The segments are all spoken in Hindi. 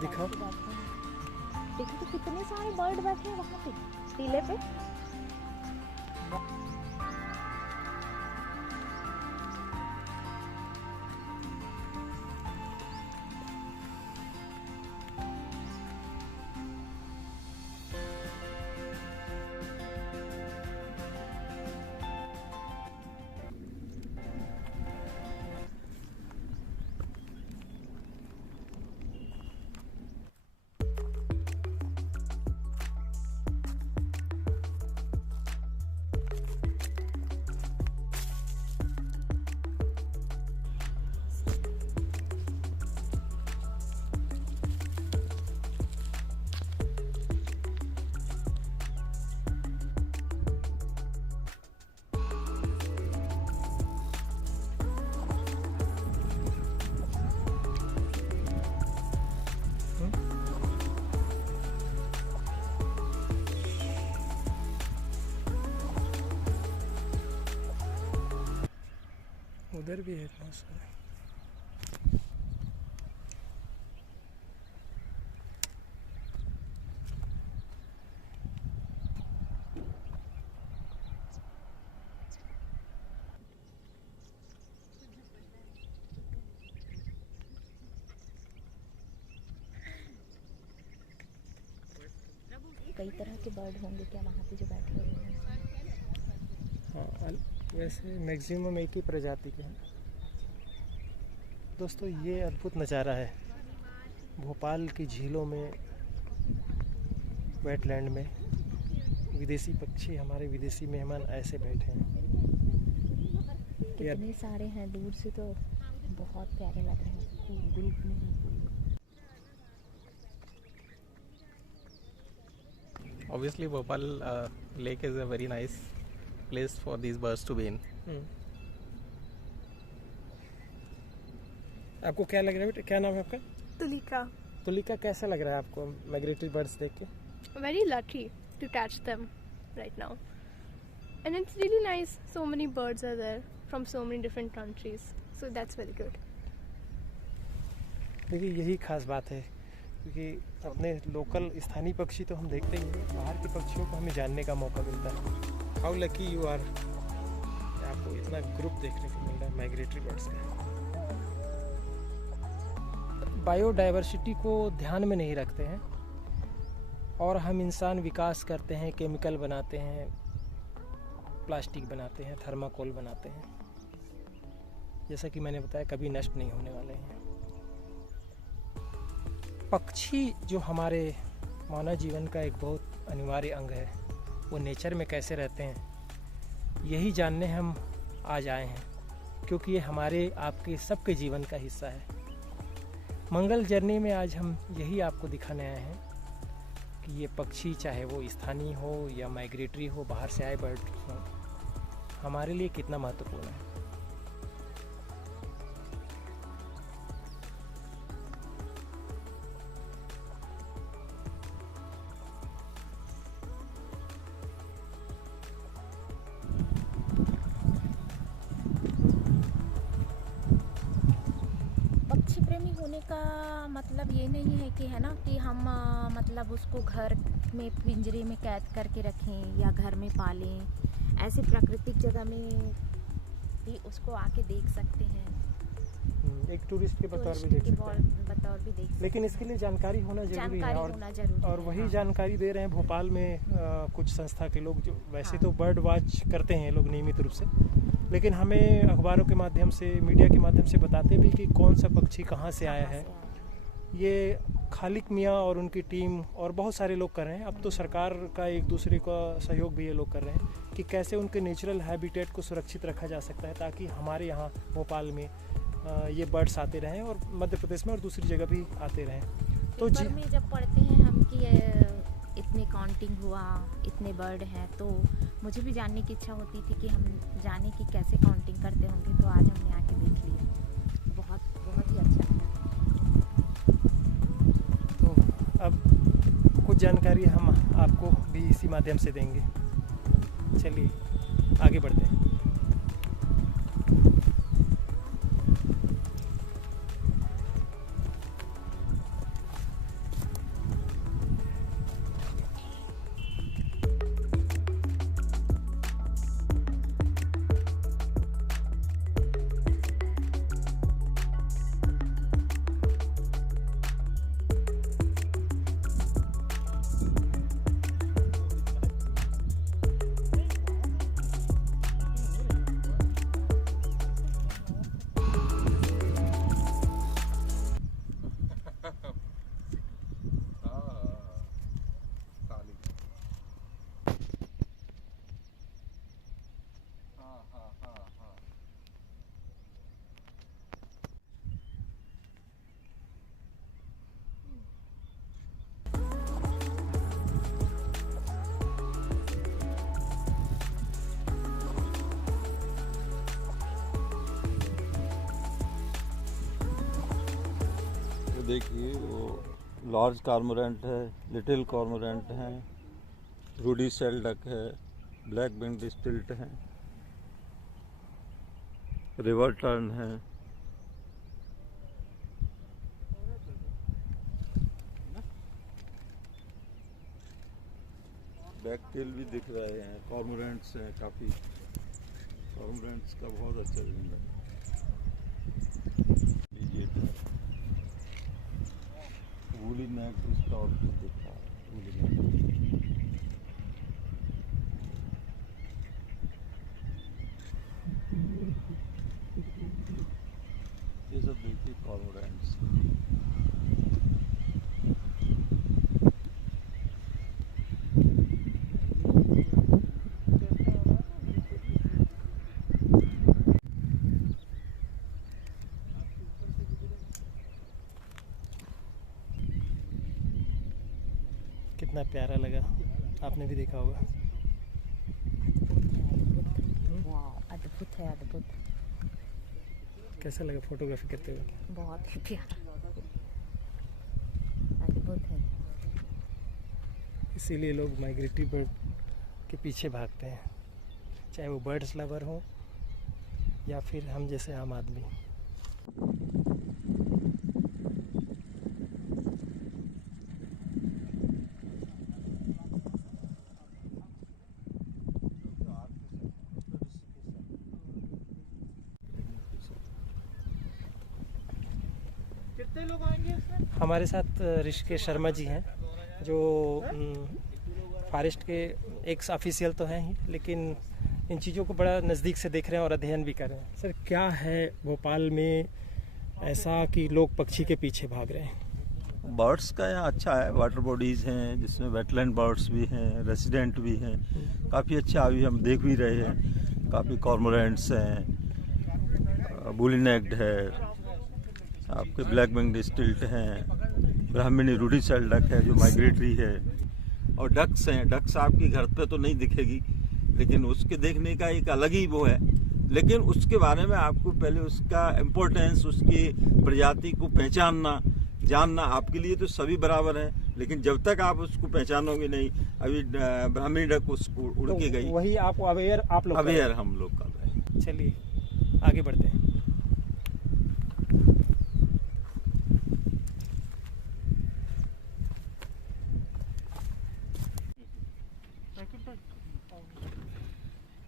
दिखाओ। देखो तो कितने सारे बर्ड बैठे हैं वहाँ पे टीले पे। उधर भी है बहुत सारे। कई तरह के बर्ड होंगे क्या वहाँ पे जो बैठे हुए हैं? हाँ, वैसे मैक्सिमम एक ही प्रजाति के हैं। दोस्तों, ये अद्भुत नज़ारा है भोपाल की झीलों में, वेटलैंड में। विदेशी पक्षी, हमारे विदेशी मेहमान ऐसे बैठे हैं। कितने सारे हैं, दूर से तो बहुत प्यारे लग रहे हैं, ग्रुप में हैं। Obviously, Bhopal lake is a very nice place for these birds to be in. आपको क्या लग रहा है बेटा, क्या नाम है आपका? Tulika. तुलिका, कैसा लग रहा है आपको माइग्रेटरी बर्ड्स देख के? Very lucky to catch them right now. And it's really nice. So many birds are there from so many different countries. So that's very good. देखिए, यही खास बात है क्योंकि अपने लोकल स्थानीय पक्षी तो हम देखते ही हैं, बाहर के पक्षियों को हमें जानने का मौका मिलता है। हाउ लकी यू आर, आपको इतना ग्रुप देखने को मिल रहा है माइग्रेटरी बर्ड्स का। बायोडाइवर्सिटी को ध्यान में नहीं रखते हैं और हम इंसान विकास करते हैं, केमिकल बनाते हैं, प्लास्टिक बनाते हैं, थर्माकोल बनाते हैं। जैसा कि मैंने बताया, कभी नष्ट नहीं होने वाले हैं। पक्षी जो हमारे मानव जीवन का एक बहुत अनिवार्य अंग है, वो नेचर में कैसे रहते हैं, यही जानने हम आज आए हैं, क्योंकि ये हमारे आपके सबके जीवन का हिस्सा है। मंगल जर्नी में आज हम यही आपको दिखाने आए हैं कि ये पक्षी, चाहे वो स्थानीय हो या माइग्रेटरी हो, बाहर से आए बर्ड हो, हमारे लिए कितना महत्वपूर्ण है। पक्षी प्रेमी होने का मतलब ये नहीं है कि, है ना, कि हम मतलब उसको घर में पिंजरे में कैद करके रखें या घर में पालें। ऐसी प्राकृतिक जगह में भी उसको आके देख सकते हैं, एक टूरिस्ट के बतौर भी देख सकते हैं। लेकिन इसके लिए जानकारी होना जरूरी है और वही जानकारी दे रहे हैं भोपाल में कुछ संस्था के लोग, जो वैसे तो बर्ड वॉच करते हैं लोग नियमित रूप से, लेकिन हमें अखबारों के माध्यम से, मीडिया के माध्यम से बताते भी कि कौन सा पक्षी कहाँ से आया है। ये खालिक मियाँ और उनकी टीम और बहुत सारे लोग कर रहे हैं। अब तो सरकार का एक दूसरे का सहयोग भी ये लोग कर रहे हैं कि कैसे उनके नेचुरल हैबिटेट को सुरक्षित रखा जा सकता है, ताकि हमारे यहाँ भोपाल में ये बर्ड्स आते रहें और मध्य प्रदेश में और दूसरी जगह भी आते रहें। तो जी में जब पढ़ते हैं हम कि इतने काउंटिंग हुआ, इतने बर्ड हैं, तो मुझे भी जानने की इच्छा होती थी कि हम जाने कि कैसे काउंटिंग करते होंगे। तो आज हमने आके देख लिया, बहुत बहुत ही अच्छा लगा। तो अब कुछ जानकारी हम आपको भी इसी माध्यम से देंगे। चलिए आगे बढ़ते हैं। देखिए वो लार्ज कॉर्मोरेंट है, लिटिल कॉर्मोरेंट है, रूडी शेल्डक है, ब्लैक विंग्ड स्टिल्ट है, रिवर टर्न है, बैकटेल भी दिख रहे हैं, कॉर्मोरेंट्स हैं काफ़ी, कॉर्मोरेंट्स का बहुत अच्छा झुंड है। वूली नेक स्टॉक दिख रहा है, वूली नेक। ये सब देखिए कॉर्मोरेंट्स। कितना प्यारा लगा, आपने भी देखा होगा। अद्भुत है, अद्भुत। कैसा लगा फोटोग्राफी करते हुए? बहुत ही प्यारा, अद्भुत है। इसीलिए लोग माइग्रेटरी बर्ड के पीछे भागते हैं, चाहे वो बर्ड्स लवर हो या फिर हम जैसे आम आदमी। कितने लोग आएंगे इसमें? हमारे साथ ऋषिकेश शर्मा जी हैं, जो फॉरेस्ट के एक्स ऑफिशियल तो हैं ही, लेकिन इन चीज़ों को बड़ा नज़दीक से देख रहे हैं और अध्ययन भी कर रहे हैं। सर, क्या है भोपाल में ऐसा कि लोग पक्षी के पीछे भाग रहे हैं? बर्ड्स का यहाँ अच्छा है, वाटर बॉडीज़ हैं जिसमें वेटलैंड बर्ड्स भी हैं, रेसिडेंट भी हैं, काफ़ी अच्छा अभी हम देख भी रहे हैं। काफ़ी कॉर्मोरेंट्स हैं, वूली नेक्ड है, आपके ब्लैक विंग्ड स्टिल्ट हैं, ब्राह्मणी रूडी शेल्डक है जो माइग्रेटरी है, और डक्स हैं। डक्स आपके घर पे तो नहीं दिखेगी, लेकिन उसके देखने का एक अलग ही वो है। लेकिन उसके बारे में आपको पहले उसका इम्पोर्टेंस, उसकी प्रजाति को पहचानना, जानना, आपके लिए तो सभी बराबर हैं, लेकिन जब तक आप उसको पहचानोगे नहीं। अभी ब्राह्मणी डक उसको उड़ के गई, वही आप अवेयर, आप लोग अवेयर हम लोग कर रहे हैं। चलिए आगे बढ़ते हैं।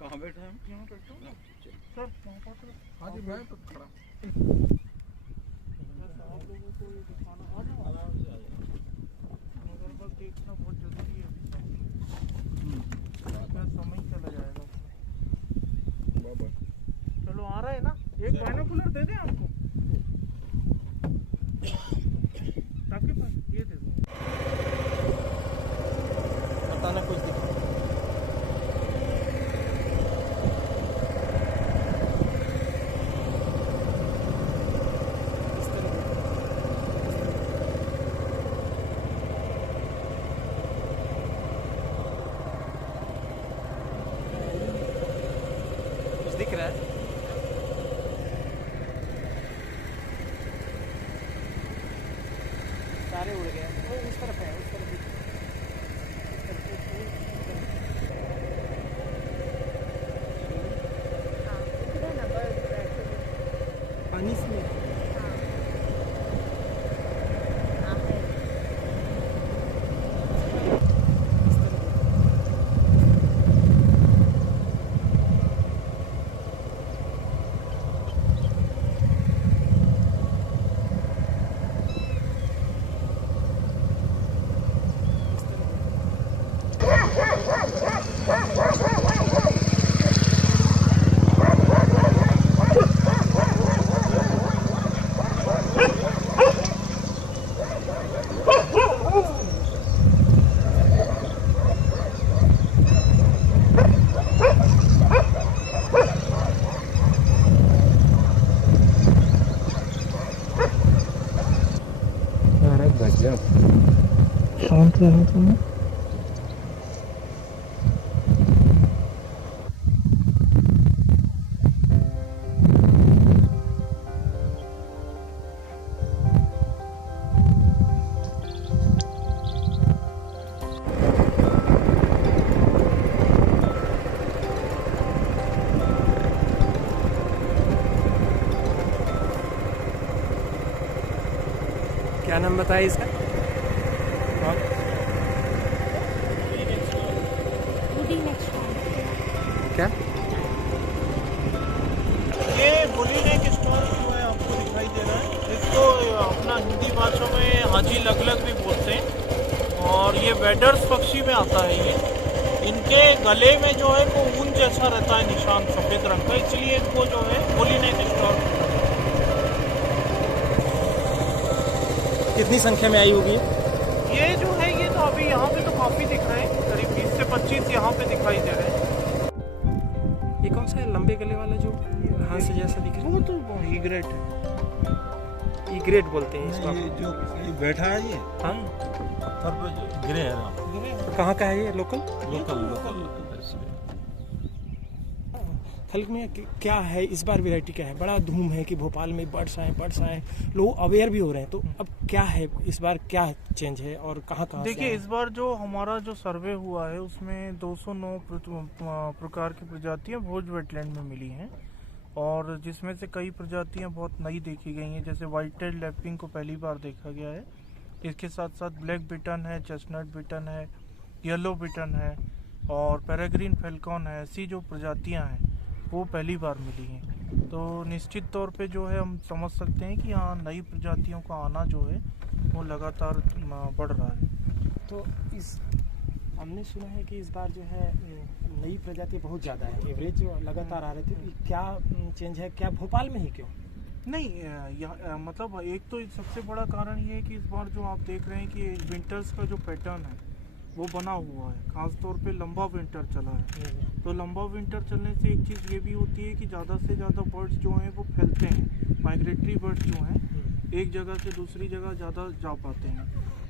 कहाँ बैठे हैं? यहाँ बैठो ना सर, वहाँ पर। हाँ जी, मैं तो खड़ा। आप लोगों को ये दिखाना, आ जाओ, मगर बस देखना बहुत जरूरी है। समय चला जाएगा उसमें। चलो आ रहा है ना, एक बाइनोकुलर दे दें आपको, ताकि ये दे दो। बताना कुछ दिखा। दिख रहा है? सारे उड़ गए, वो उस तरफ है, उस तरफ पानी से। शांत रहो तुम। नाम बताया इसका? क्या ये बुली नेक स्टॉर्क जो है आपको दिखाई दे रहा है, इसको अपना हिंदी भाषा में हाजी लगलग भी बोलते हैं और ये वेडर्स पक्षी में आता है। ये इनके गले में जो है वो ऊन जैसा रहता है निशान सफ़ेद रंग का, इसलिए इनको जो है बुली नेक स्टॉर्क। कितनी संख्या में आई होगी? ये जो है ये तो अभी यहाँ पे तो काफ़ी दिख रहे हैं, करीब 20 से 25 यहाँ पे दिखाई दे रहे हैं। ये कौन सा है लंबे गले वाला जो हाथ से जैसा दिख रहा है? वो तो ईग्रेट है, ईग्रेट बोलते हैं इसको। ये जो ये बैठा है ये हाँ, सर पे जो गिरे है ना, कहाँ का है ये? लोकल लोकल हल्क में क्या है इस बार वैरायटी क्या है? बड़ा धूम है कि भोपाल में बर्ड्स आए, लोग अवेयर भी हो रहे हैं, तो अब क्या है इस बार, क्या चेंज है और कहाँ देखिए इस बार जो हमारा जो सर्वे हुआ है उसमें 209 प्रकार की प्रजातियां भोज वेटलैंड में मिली हैं और जिसमें से कई प्रजातियां बहुत नई देखी गई हैं, जैसे व्हाइट टेल लैपिंग को पहली बार देखा गया है। इसके साथ साथ ब्लैक बिटन है, चेस्टनट बिटन है, येलो बिटन है और पेरेग्रीन फैल्कॉन है। ऐसी जो प्रजातियां हैं वो पहली बार मिली हैं, तो निश्चित तौर पे जो है हम समझ सकते हैं कि हाँ नई प्रजातियों का आना जो है वो लगातार बढ़ रहा है। तो इस हमने सुना है कि इस बार जो है नई प्रजाति बहुत ज़्यादा है, एवरेज जो लगातार आ रहे थे, क्या चेंज है? क्या भोपाल में ही क्यों? नहीं मतलब एक तो सबसे बड़ा कारण ये है कि इस बार जो आप देख रहे हैं कि विंटर्स का जो पैटर्न है वो बना हुआ है, खास तौर पे लंबा विंटर चला है। तो लंबा विंटर चलने से एक चीज़ ये भी होती है कि ज़्यादा से ज़्यादा बर्ड्स जो हैं वो फैलते हैं, माइग्रेटरी बर्ड्स जो हैं एक जगह से दूसरी जगह ज़्यादा जा पाते हैं।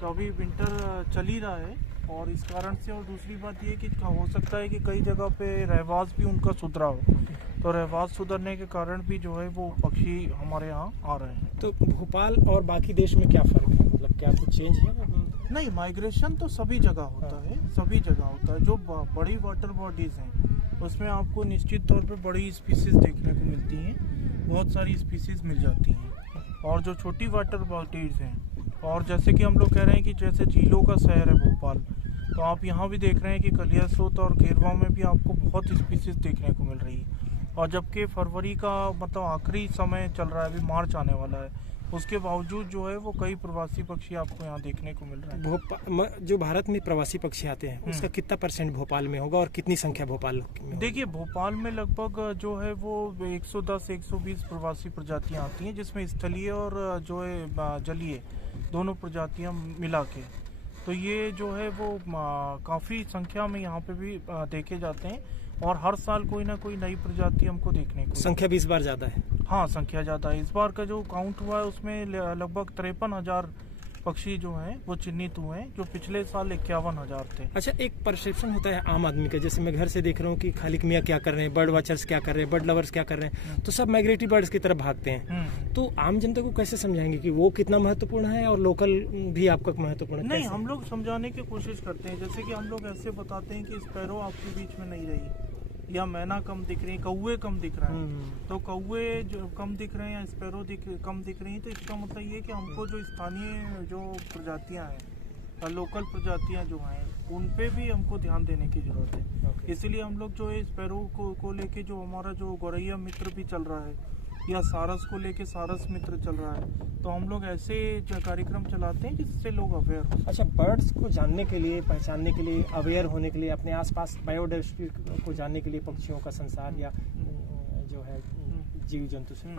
तो अभी विंटर चल ही रहा है और इस कारण से, और दूसरी बात ये कि हो सकता है कि कई जगह पे रहवास भी उनका सुधरा हो, तो रहवास सुधरने के कारण भी जो है वो पक्षी हमारे यहाँ आ रहे हैं। तो भोपाल और बाकी देश में क्या फ़र्क है, मतलब क्या कुछ चेंज है? नहीं, माइग्रेशन तो सभी जगह होता है, सभी जगह होता है। जो बड़ी वाटर बॉडीज़ हैं उसमें आपको निश्चित तौर पे बड़ी स्पीसीज़ देखने को मिलती हैं, बहुत सारी स्पीसीज़ मिल जाती हैं। और जो छोटी वाटर बॉडीज़ हैं, और जैसे कि हम लोग कह रहे हैं कि जैसे झीलों का शहर है भोपाल, तो आप यहाँ भी देख रहे हैं कि कलियासोत और केरवा में भी आपको बहुत स्पीसीज़ देखने को मिल रही है। और जबकि फरवरी का मतलब आखिरी समय चल रहा है, अभी मार्च आने वाला है, उसके बावजूद जो है वो कई प्रवासी पक्षी आपको यहाँ देखने को मिल रहे हैं। जो भारत में प्रवासी पक्षी आते हैं उसका कितना % भोपाल में होगा और कितनी संख्या भोपाल में? देखिए भोपाल में लगभग जो है वो 110-120 प्रवासी प्रजातियाँ आती हैं, जिसमें स्थलीय और जो है जलीय दोनों प्रजातियाँ मिला के। तो ये जो है वो काफ़ी संख्या में यहाँ पे भी देखे जाते हैं और हर साल कोई ना कोई नई प्रजाति हमको देखने को। संख्या भी इस बार ज़्यादा है? हाँ, संख्या ज़्यादा है। इस बार का जो काउंट हुआ है उसमें लगभग 53,000 पक्षी जो हैं वो चिन्हित हुए हैं, जो पिछले साल 51,000 थे। अच्छा, एक परसेप्शन होता है आम आदमी का, जैसे मैं घर से देख रहा हूँ कि खालिक मियाँ क्या कर रहे हैं, बर्ड वॉचर्स क्या कर रहे हैं, बर्ड लवर्स क्या कर रहे हैं, तो सब माइग्रेटरी बर्ड्स की तरफ भागते हैं। तो आम जनता को कैसे समझाएंगे कि वो कितना महत्वपूर्ण है और लोकल भी आपका महत्वपूर्ण है? नहीं, हम लोग समझाने की कोशिश करते हैं, जैसे कि हम लोग ऐसे बताते हैं कि स्पैरो आपके बीच में नहीं रही, या मैना कम दिख रही है, कौवे कम दिख रहे हैं। तो कौवे जो कम दिख रहे हैं या स्पैरो कम दिख रही हैं, तो इसका मतलब ये कि हमको जो स्थानीय जो प्रजातियां हैं, लोकल प्रजातियां जो हैं, उन पे भी हमको ध्यान देने की जरूरत है। इसलिए हम लोग जो है स्पैरो को लेके जो हमारा जो गौरैया मित्र भी चल रहा है, या सारस को लेके सारस मित्र चल रहा है, तो हम लोग ऐसे कार्यक्रम चलाते हैं जिससे लोग अवेयर हो। अच्छा, बर्ड्स को जानने के लिए, पहचानने के लिए, अवेयर होने के लिए, अपने आसपास बायोडाइवर्सिटी को जानने के लिए, पक्षियों का संसार या जो है जीव जंतु से,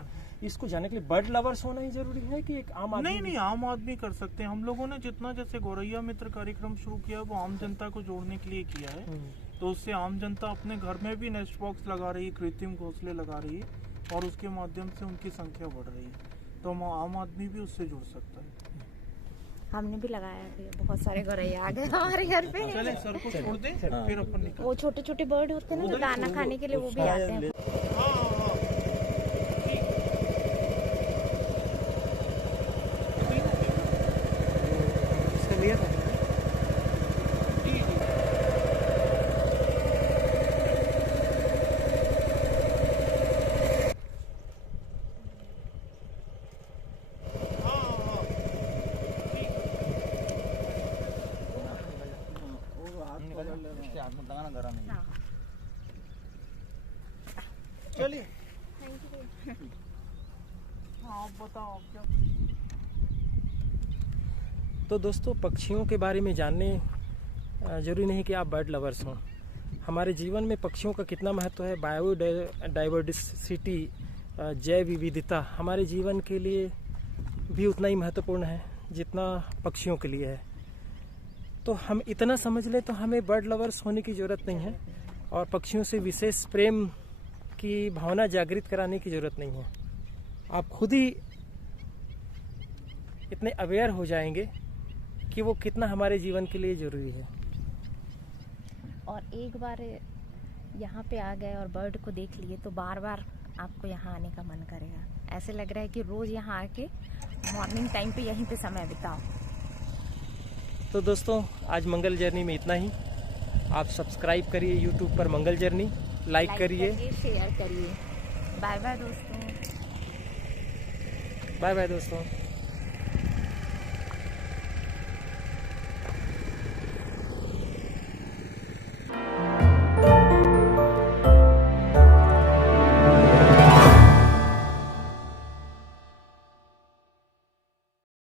इसको जानने के लिए बर्ड लवर्स होना ही जरूरी है कि एक आम आदमी? नहीं, आम आदमी कर सकते हैं। हम लोगों ने जितना जैसे गौरैया मित्र कार्यक्रम शुरू किया वो आम जनता को जोड़ने के लिए किया है, तो उससे आम जनता अपने घर में भी नेस्ट बॉक्स लगा रही है, कृत्रिम घोंसले लगा रही है और उसके माध्यम से उनकी संख्या बढ़ रही है, तो आम आदमी भी उससे जुड़ सकता है। हमने भी लगाया, बहुत सारे गौरैया आ गए हमारे घर पे। चले सर को छोड़ दें, फिर अपन निकल। वो छोटे छोटे बर्ड होते हैं ना, जो दाना खाने के लिए, वो भी आते हैं। हाँ चलिए थैंक यू। हाँ, आप बताओ आप क्या। तो दोस्तों, पक्षियों के बारे में जानने जरूरी नहीं कि आप बर्ड लवर्स हों। हमारे जीवन में पक्षियों का कितना महत्व है, बायोडाइवर्सिटी, जैव विविधता हमारे जीवन के लिए भी उतना ही महत्वपूर्ण है जितना पक्षियों के लिए है। तो हम इतना समझ लें तो हमें बर्ड लवर्स होने की ज़रूरत नहीं है और पक्षियों से विशेष प्रेम की भावना जागृत कराने की ज़रूरत नहीं है। आप खुद ही इतने अवेयर हो जाएंगे कि वो कितना हमारे जीवन के लिए ज़रूरी है। और एक बार यहाँ पे आ गए और बर्ड को देख लिए तो बार बार आपको यहाँ आने का मन करेगा। ऐसे लग रहा है कि रोज़ यहाँ आके मॉर्निंग टाइम पे यहीं पे समय बिताओ। तो दोस्तों, आज मंगल जर्नी में इतना ही। आप सब्सक्राइब करिए यूट्यूब पर मंगल जर्नी, लाइक करिए, शेयर करिए। बाय बाय दोस्तों। बाय बाय दोस्तों।